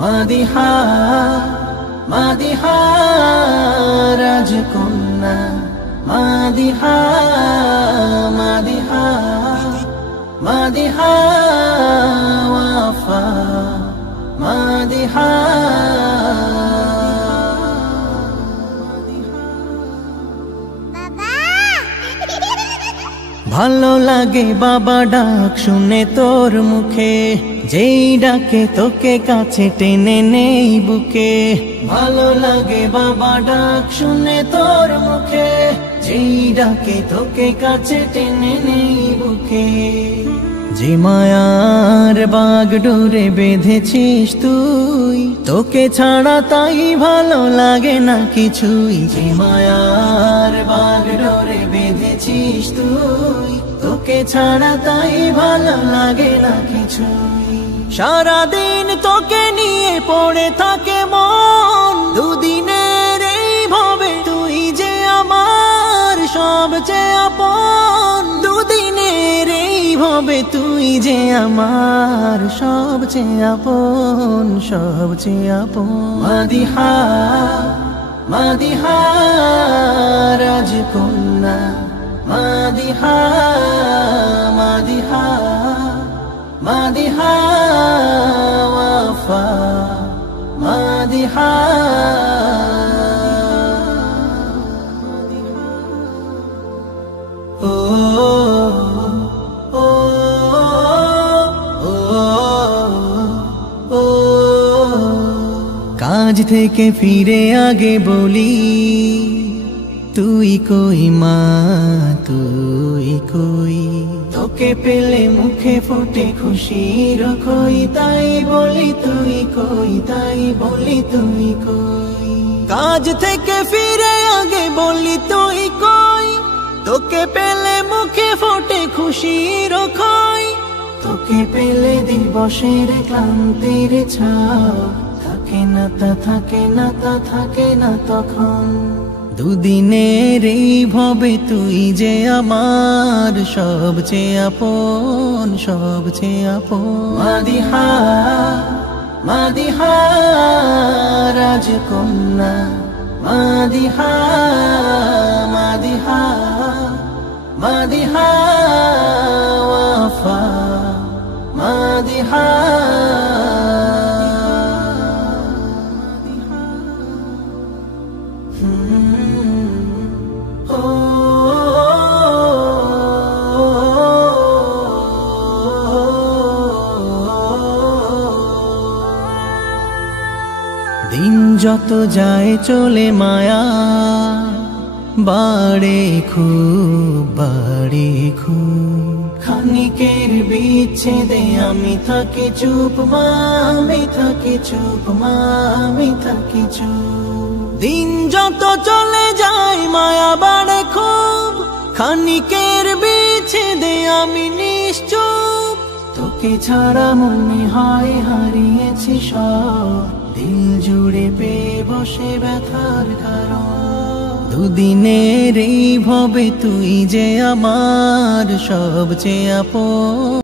মাদিহা মাদিহা রাজকন্যা মাদিহা মাদিহা মাদিহা ওয়াফা মাদিহা ভালো লাগে বাবা ডাক শুনে তোর মুখে, যেই ডাকে তোকে কাছে টেনে নেই বুকে। ভালো লাগে বাবা ডাক শুনে তোর মুখে, যেই ডাকে তোকে কাছে টেনে নেই বুকে। যে মায়ার বাগডোরে বেঁধেছিস তুই, তোকে ছাড়া তাই ভালো লাগে না কিছুই। যে মায়ার বাগডোরে বেঁধেছিস তুই, তোকে ছাড়া তাই ভালো লাগে না কিছুই। সারাদিন তোকে নিয়ে পড়ে থাকে মন, দুদিনের এই ভাবে তুই যে আমার সবচেয়ে আপন। দুদিনের এই ভাবে তুই যে আমার সবচেয়ে আপন, সবচেয়ে আপন। মাদিহা মাদিহা রাজকন্যা মাদিহা মাদিহা মাদিহা ওয়াফা মাদিহা। ও ও ও কাজ থেকে ফিরে আগে বলি, তুই কই মা তুই কই। তোকে পেলে মুখে ফোটে খুশির খই, তাই বলি তুই কই, তাই বলি তুই কই। কাজ থেকে ফিরে আগে বলি তুই কই, তোকে পেলে মুখে ফোটে খুশির খই। তোকে পেলে দিবসের ক্লান্তির ছাপ থাকে না, তা থাকে না, তা থাকে না তখন। দুদিনের এই ভবে তুই যে আমার সবচেয়ে আপন, সবচেয়ে আপন। মাদিহা মাদিহা রাজকন্যা মাদিহা মাদিহা মাদিহা ওয়াফা মাদিহা। দিন যত যায় চলে মায়া বাড়ে খুব, বাড়ে খুব। খানিকের বিচ্ছেদে আমি থাকি চুপ মা, আমি থাকি চুপ মা, আমি থাকি চুপ। দিন যত চলে যায় মায়া বাড়ে খুব, খানিকের বিচ্ছেদে আমি নিশ্চুপ। তোকে ছাড়া মনে হয় হারিয়েছি সব, দিল জুড়ে পেয়ে বসে ব্যথার কারণ। দুদিনের এই ভবে তুই যে আমার সবচেয়ে আপন।